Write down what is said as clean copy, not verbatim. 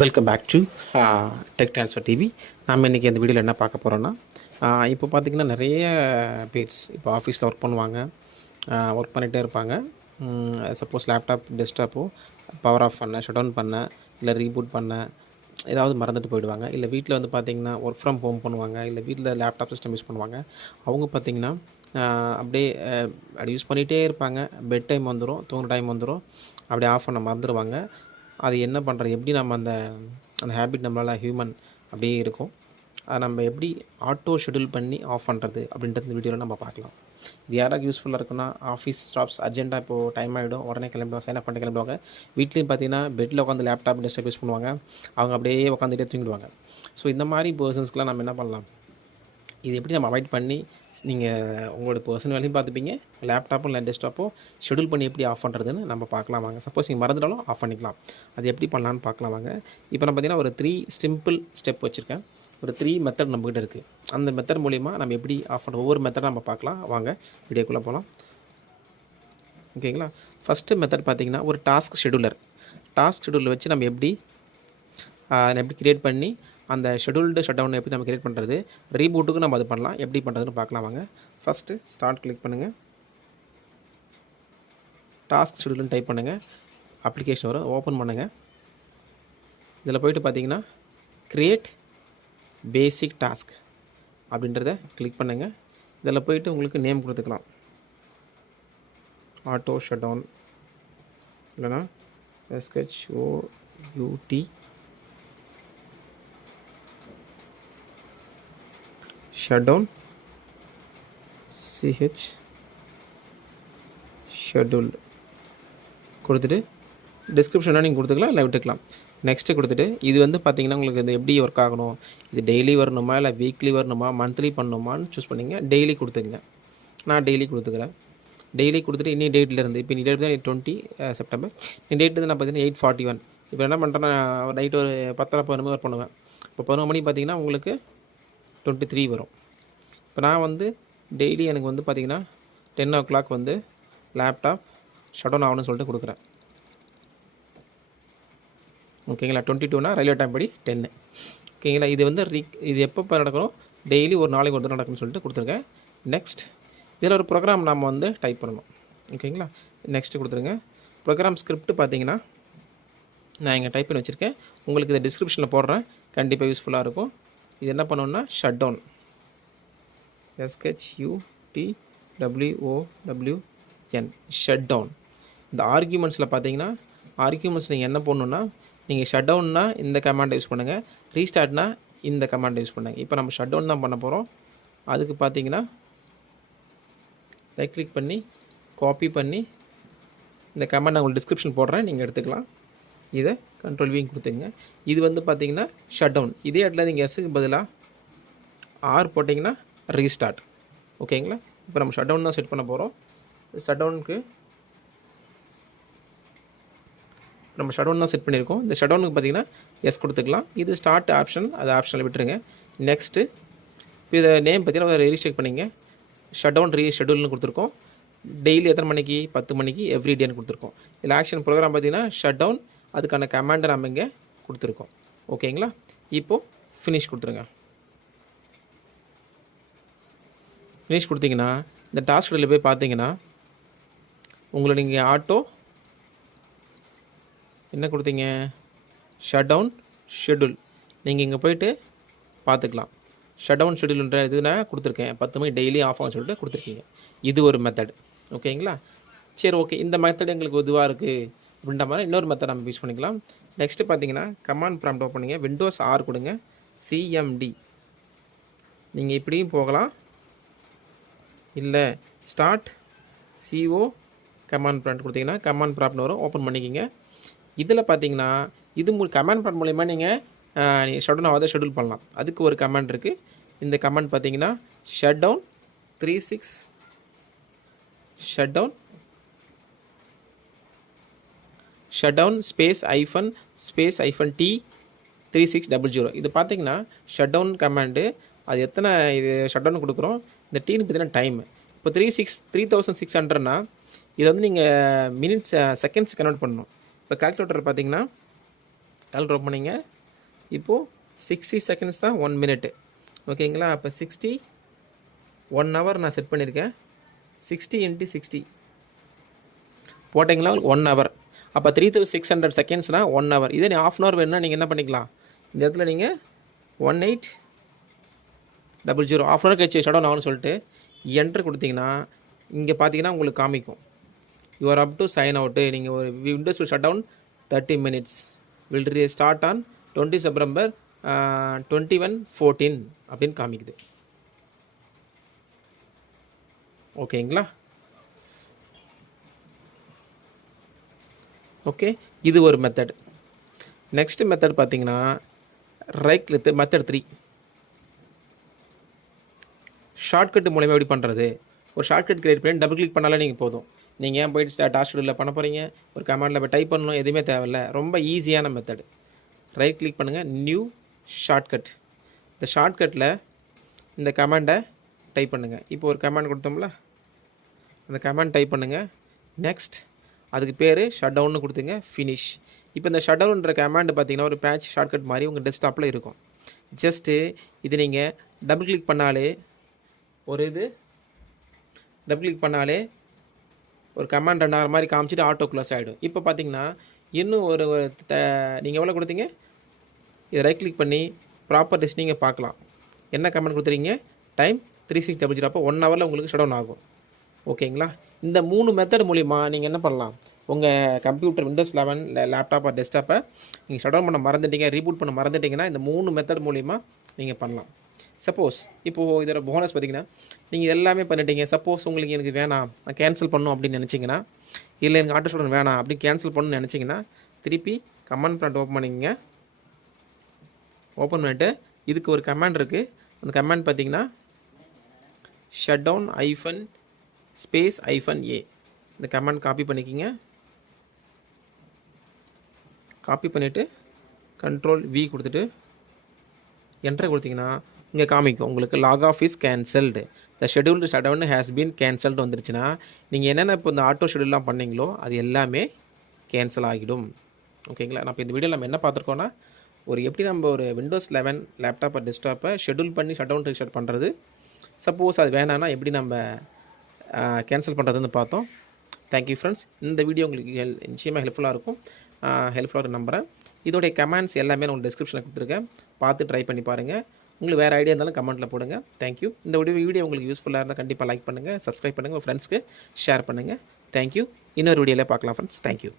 Welcome back to tech transfer TV. நம்ம இன்றைக்கி இந்த வீடியோவில் என்ன பார்க்க போகிறோன்னா, இப்போ பார்த்திங்கன்னா நிறைய பேர்ஸ் இப்போ ஆஃபீஸில் ஒர்க் பண்ணுவாங்க, ஒர்க் பண்ணிகிட்டே இருப்பாங்க. சப்போஸ் லேப்டாப் டெஸ்க்டாப்போ பவர் ஆஃப் பண்ண, ஷட் டவுன் பண்ண, இல்லை ரீபூட் பண்ண ஏதாவது மறந்துட்டு போயிடுவாங்க. இல்லை வீட்டில் வந்து பார்த்திங்கன்னா ஒர்க் ஃப்ரம் ஹோம் பண்ணுவாங்க, இல்லை வீட்டில் லேப்டாப் சிஸ்டம் யூஸ் பண்ணுவாங்க. அவங்க பார்த்திங்கன்னா அப்படியே அப்படி யூஸ் பண்ணிகிட்டே இருப்பாங்க. பெட் டைம் வந்துடும், தூங்குற டைம் வந்துடும், அப்படியே ஆஃப் பண்ண மறந்துடுவாங்க. அது என்ன பண்ணுறது, எப்படி நம்ம அந்த ஹேபிட் நம்மளால் ஹியூமன் அப்படியே இருக்கும், அதை நம்ம எப்படி ஆட்டோ ஷெடியூல் பண்ணி ஆஃப் பண்ணுறது அப்படின்றது இந்த வீடியோவில் நம்ம பார்க்கலாம். இது யாராவது யூஸ்ஃபுல்லாக இருக்குன்னா, ஆஃபீஸ் ஸ்டாப்ஸ் அர்ஜென்ட்டாக இப்போது டைம் ஆகிடும், உடனே கிளம்பிடுவாங்க, சைன் அப் பண்ணிட்டு கிளம்பிடுவாங்க. வீட்லேயும் பார்த்தீங்கன்னா பெட்டில் உட்காந்து லேப்டாப் டெஸ்க்டாப் யூஸ் பண்ணுவாங்க, அவங்க அப்படியே உட்காந்துட்டே தூங்கிடுவாங்க. ஸோ இந்த மாதிரி பர்சன்ஸ்க்கெலாம் நம்ம என்ன பண்ணலாம், இது எப்படி நம்ம அவாய்ட் பண்ணி நீங்கள் உங்களோட பர்சனல் வேலையும் பார்த்துப்பீங்க, லேப்டாப்பும் இல்லை டெஸ்க்டாப்போ ஷெடியூல் பண்ணி எப்படி ஆஃப் பண்ணுறதுன்னு நம்ம பார்க்கலாம் வாங்க. சப்போஸ் நீங்கள் மறந்துட்டாலும் ஆஃப் பண்ணிக்கலாம், அது எப்படி பண்ணலான்னு பார்க்கலாம் வாங்க. இப்போ நான் பார்த்தீங்கன்னா ஒரு 3 சிம்பிள் ஸ்டெப் வச்சுருக்கேன், ஒரு 3 மெத்தட் நம்மக்கிட்ட இருக்குது. அந்த மெத்தட் மூலிமா நம்ம எப்படி ஆஃப் பண்ணுறோம், ஒவ்வொரு மெத்தடாக நம்ம பார்க்கலாம் வாங்க, வீடியோக்குள்ளே போகலாம். ஓகேங்களா. ஃபஸ்ட்டு மெத்தட் பார்த்திங்கன்னா ஒரு டாஸ்க் ஷெடியூலர் வச்சு நம்ம எப்படி க்ரியேட் பண்ணி அந்த ஷெடியூல்டு ஷட் டவுன் எப்படி நம்ம க்ரியேட் பண்ணுறது, ரீபூட்டுக்கு நம்ம அது பண்ணலாம், எப்படி பண்ணுறதுன்னு பார்க்கலாம் வாங்க. ஃபஸ்ட்டு ஸ்டார்ட் கிளிக் பண்ணுங்கள், டாஸ்க் ஷெடியூல்னு டைப் பண்ணுங்கள், அப்ளிகேஷன் வரும், ஓப்பன் பண்ணுங்கள். இதில் போய்ட்டு பார்த்தீங்கன்னா க்ரியேட் பேசிக் டாஸ்க் அப்படின்றத கிளிக் பண்ணுங்கள். இதில் போய்ட்டு உங்களுக்கு நேம் கொடுத்துக்கலாம், ஆட்டோ ஷட் டவுன், இல்லைனா SHOUT ஷட்டவுன் ஷெட்யூல் கொடுத்துட்டு டிஸ்கிரிப்ஷனாக நீங்கள் கொடுத்துக்கலாம், இல்லை விட்டுக்கலாம். நெக்ஸ்ட்டு கொடுத்துட்டு இது வந்து பார்த்திங்கன்னா உங்களுக்கு இது எப்படி ஒர்க் ஆகணும், இது டெய்லி வரணுமா இல்லை வீக்லி வரணுமா மந்த்லி பண்ணணுமான்னு சூஸ் பண்ணிங்க. டெய்லி கொடுத்துக்குங்க, நான் டெய்லி கொடுத்துக்கிறேன். டெய்லி கொடுத்துட்டு இன்னி டேட்லேருந்து, இப்போ இன்னி டேட் தான் 20 செப்டம்பர், இன்னி டேட்டு தான் நான் பார்த்தீங்கன்னா 8:41. இப்போ என்ன பண்ணுறேன்னா நைட்டு ஒரு 10:11 ஒர்க் பண்ணுவேன். இப்போ 11 மணி பார்த்திங்கன்னா உங்களுக்கு 23 வரும். இப்போ நான் வந்து டெய்லி எனக்கு வந்து பார்த்திங்கன்னா 10 o'clock வந்து லேப்டாப் ஷட் டவுன் ஆகணும்னு சொல்லிட்டு கொடுக்குறேன். ஓகேங்களா. 22னா ரயில்வே டைம் படி 10. ஓகேங்களா. இது வந்து இது எப்போ நடக்கணும், டெய்லி ஒரு நாளைக்கு ஒரு தடவை நடக்கும்னு சொல்லிட்டு கொடுத்துருக்கேன். நெக்ஸ்ட் இதில் ஒரு ப்ரோக்ராம் நம்ம வந்து டைப் பண்ணணும். ஓகேங்களா. நெக்ஸ்ட்டு கொடுத்துருங்க. ப்ரோக்ராம் ஸ்கிரிப்ட் பார்த்திங்கன்னா நான் இங்கே டைப் பண்ணி வச்சுருக்கேன், உங்களுக்கு இதை டிஸ்கிரிப்ஷனில் போடுறேன், கண்டிப்பாக யூஸ்ஃபுல்லாக இருக்கும். இது என்ன பண்ணணுன்னா shut down, SHUTWOWN shut down. இந்த ஆர்கியூமெண்ட்ஸில் பார்த்தீங்கன்னா நீங்கள் என்ன பண்ணணுன்னா, நீங்கள் ஷட் டவுன்னா இந்த கமாண்டை யூஸ் பண்ணுங்கள், ரீஸ்டார்ட்னா இந்த கமாண்டை யூஸ் பண்ணுங்கள். இப்போ நம்ம ஷட் டவுன் தான் பண்ண போகிறோம். அதுக்கு பார்த்தீங்கன்னா ரைட் கிளிக் பண்ணி காப்பி பண்ணி இந்த கமாண்ட் நான் உங்களுக்கு டிஸ்கிரிப்ஷன் போடுறேன், நீங்கள் எடுத்துக்கலாம். இதை Ctrl+V கொடுத்துங்க. இது வந்து பார்த்தீங்கன்னா ஷட் டவுன். இதே இடத்துல நீங்கள் எஸ்ஸுக்கு பதிலாக ஆர் போட்டிங்கன்னா ரீஸ்டார்ட். ஓகேங்களா. இப்போ நம்ம ஷட் டவுன் தான் செட் பண்ண போகிறோம். ஷட் டவுனுக்கு நம்ம ஷட் டவுன் தான் செட் பண்ணியிருக்கோம். இந்த ஷட் டவுனுக்கு பார்த்தீங்கன்னா எஸ் கொடுத்துக்கலாம். இது ஸ்டார்ட் ஆப்ஷன், அது ஆப்ஷனில் விட்டுருங்க. நெக்ஸ்ட்டு இதை நேம் பார்த்தீங்கன்னா அதை ரீஸ்டேக் பண்ணிங்க. ஷட் டவுன் ரீஷெடியூல்னு கொடுத்துருக்கோம். டெய்லி எத்தனை மணிக்கு, 10 மணிக்கு எவ்ரி டேன்னு கொடுத்துருக்கோம். இதில் ஆக்ஷன் ப்ரோக்ராம் பார்த்தீங்கன்னா ஷட் டவுன், அதுக்கான கமாண்டை நம்ம இங்கே கொடுத்துருக்கோம். ஓகேங்களா. இப்போது ஃபினிஷ் கொடுத்துருங்க. ஃபினிஷ் கொடுத்தீங்கன்னா இந்த டாஸ்க் ஷெடியூலில் போய் பார்த்தீங்கன்னா உங்களை நீங்கள் ஆட்டோ என்ன கொடுத்தீங்க, ஷட் டவுன் ஷெடியூல், நீங்கள் இங்கே போய்ட்டு பார்த்துக்கலாம். ஷட் டவுன் ஷெடியூல்ன்ற இது நான் கொடுத்துருக்கேன், 10 மணி டெய்லி ஆஃப் ஆகும்னு சொல்லிட்டு கொடுத்துருக்கீங்க. இது ஒரு மெத்தட். ஓகேங்களா. சரி, ஓகே. இந்த மெத்தட் எங்களுக்கு உதவாக இருக்குது அப்படின்ற மாதிரி இன்னொரு மெத்தட் நம்ம யூஸ் பண்ணிக்கலாம். நெக்ஸ்ட்டு பார்த்தீங்கன்னா கமாண்ட் ப்ராம்ப்ட் ஓப்பன் பண்ணுங்க, விண்டோஸ் R கொடுங்க, CMD. நீங்கள் இப்படியும் போகலாம், இல்லை ஸ்டார்ட் CO கமாண்ட் ப்ராம்ப்ட் கொடுத்தீங்கன்னா கமாண்ட் ப்ராம்ப்ட் வரும், ஓப்பன் பண்ணிக்கிங்க. இதில் பார்த்தீங்கன்னா இது கமாண்ட் ப்ராம்ப்ட் மூலமா நீங்கள் ஷட் டவுன் ஆகாத ஷெடியூல் பண்ணலாம். அதுக்கு ஒரு கமாண்ட் இருக்குது. இந்த கமாண்ட் பார்த்தீங்கன்னா shut down 36 shut down space -T 3600. இது பார்த்தீங்கன்னா ஷட் டவுன் கமாண்டு, அது எத்தனை இது ஷட் டவுன் கொடுக்குறோம், இந்த டீன்னு பார்த்தீங்கன்னா டைம். இப்போ 3600னா இதை வந்து நீங்கள் மினிட்ஸ் செகண்ட்ஸ் கன்வெர்ட் பண்ணணும். இப்போ கால்குலேட்டர் பார்த்தீங்கன்னா கால்குலேட்டர் ஓப்பன் பண்ணிங்க. இப்போது 60 செகண்ட்ஸ் தான் 1 மினிட்டு. ஓகேங்களா? அப்போ 60 1 ஹவர் நான் செட் பண்ணியிருக்கேன். 60 × 60 போட்டிங்களா 1 ஹவர். அப்போ 3600 செகண்ட்ஸ்னால் 1 ஹவர். இதே நீ ½ ஹவர் வேணும்னா நீங்கள் என்ன பண்ணிக்கலாம், இந்த இடத்துல நீங்கள் 1800 ½ ஹவர் கழிச்சு ஷட் டவுன் ஆகும்னு சொல்லிட்டு என்ட்ரு கொடுத்தீங்கன்னா இங்கே பார்த்தீங்கன்னா உங்களுக்கு காமிக்கும் you're up to sign out. நீங்கள் ஒரு Windows will shut down 30 minutes will start on 20 September 21:14 அப்படின்னு காமிக்குது. ஓகேங்களா? ஓகே, இது ஒரு மெத்தட். நெக்ஸ்ட் மெத்தட் பார்த்தீங்கன்னா ரைட் கிளிக் மெத்தட் 3. ஷார்ட்கட் மூலமாக எப்படி பண்ணுறது? ஒரு ஷார்ட்கட் கிரியேட் பண்ணி டபுள் கிளிக் பண்ணாலே நீங்கள் போதும். நீங்கள் ஏன் போய்ட்டு டாஸ்க் ஷெட்யூலில் பண்ண போகிறீங்க, ஒரு கமாண்டில் போய் டைப் பண்ணணும், எதுவுமே தேவையில்லை. ரொம்ப ஈஸியான மெத்தட். ரைட் கிளிக் பண்ணுங்கள், நியூ ஷார்ட்கட். இந்த ஷார்ட்கட்டில் இந்த கமாண்டை டைப் பண்ணுங்கள். இப்போ ஒரு கமாண்ட் கொடுத்தோம்ல, அந்த கமாண்ட் டைப் பண்ணுங்கள். நெக்ஸ்ட் அதுக்கு பேர் ஷட் டவுன்னு கொடுத்துங்க, ஃபினிஷ். இப்போ இந்த ஷட் டவுன்ற கமாண்டு பார்த்தீங்கன்னா ஒரு பேட்ச் ஷார்ட்கட் மாதிரி உங்கள் டெஸ்க்டாப்பில் இருக்கும். ஜஸ்ட்டு இது நீங்கள் டபுள் கிளிக் பண்ணாலே ஒரு கமாண்ட் 2 மாதிரி காமிச்சிட்டு ஆட்டோ க்ளோஸ் ஆகிடும். இப்போ பார்த்தீங்கன்னா இன்னும் நீங்கள் எவ்வளோ கொடுத்தீங்க, இதை ரைட் கிளிக் பண்ணி ப்ராப்பர்ட்டிஸ் நீங்கள் பார்க்கலாம். என்ன கமாண்ட் கொடுத்துறீங்க, டைம் 3600. அப்போ 1 ஹவரில் உங்களுக்கு ஷட் டவுன் ஆகும். ஓகேங்களா? இந்த 3 மெத்தட் மூலிமா நீங்கள் என்ன பண்ணலாம், உங்கள் கம்ப்யூட்டர் விண்டோஸ் 11 லேப்டாப் டெஸ்க்டாப்பை நீங்கள் ஷட் டவுன் பண்ண மறந்துட்டீங்க, ரீபூட் பண்ண மறந்துட்டிங்கன்னா இந்த 3 மெத்தட் மூலிமா நீங்கள் பண்ணலாம். சப்போஸ் இப்போது இதோட போனஸ் பார்த்திங்கன்னா நீங்கள் எல்லாமே பண்ணிட்டீங்க. சப்போஸ் உங்களுக்கு எனக்கு வேணாம், நான் கேன்சல் பண்ணணும் அப்படின்னு நினச்சிங்கன்னா, இல்லை எனக்கு ஆட்டோ ஷட் டவுன் வேணாம் அப்படின்னு கேன்சல் பண்ணணும்னு நினச்சிங்கன்னா, திருப்பி கமாண்ட் ப்ராம்ப்ட் ஓப்பன் பண்ணிக்கங்க. ஓப்பன் பண்ணிவிட்டு இதுக்கு ஒரு கமாண்ட் இருக்குது. அந்த கமாண்ட் பார்த்திங்கன்னா ஷட்டவுன் -A. இந்த கமாண்ட் காப்பி பண்ணிக்கிங்க. காப்பி பண்ணிவிட்டு Ctrl+V கொடுத்துட்டு என்டர் கொடுத்தீங்கன்னா இங்கே காமிக்கும் உங்களுக்கு log off is cancelled, the scheduled shut down has been cancelled வந்துருச்சுன்னா, நீங்கள் என்னென்ன இப்போ இந்த ஆட்டோ ஷெட்யூல்லாம் பண்ணீங்களோ அது எல்லாமே கேன்சல் ஆகிடும். ஓகேங்களா? நான் இப்போ இந்த வீடியோவில் நம்ம என்ன பார்த்துருக்கோன்னா, எப்படி நம்ம ஒரு விண்டோஸ் 11 லேப்டாப் டெஸ்க்டாப்பை ஷெட்யூல் பண்ணி ஷட் டவுன் ரீஸ்டார்ட் பண்ணுறது, சப்போஸ் அது வேணான்னா எப்படி நம்ம கேன்சல் பண்ணுறதுன்னு பார்த்தோம். Thank you friends. இந்த வீடியோ உங்களுக்கு நிச்சயமாக ஹெல்ப்ஃபுல்லாக இருக்கும். ஹெல்ப்ஃபுல்லாக நம்புகிறேன். இதோடைய கமெண்ட்ஸ் எல்லாமே நான் உங்களுக்கு டிஸ்கிரிப்ஷனில் கொடுத்துருக்கேன். பார்த்து ட்ரை பண்ணி பாருங்கள். உங்களுக்கு வேறு ஐடியா இருந்தாலும் கமெண்ட்டில் போடுங்க. தேங்க்யூ. இந்த வீடியோ உங்களுக்கு யூஸ்ஃபுல்லாக இருந்தால் கண்டிப்பாக லைக் பண்ணுங்கள், சப்ஸ்கிரைப் பண்ணுங்கள், உங்கள் ஃப்ரெண்ட்ஸ்க்கு ஷேர் பண்ணுங்கள். தேங்க்யூ. இன்னொரு வீடியோவில் பார்க்கலாம் ஃப்ரெண்ட்ஸ். தேங்க்யூ.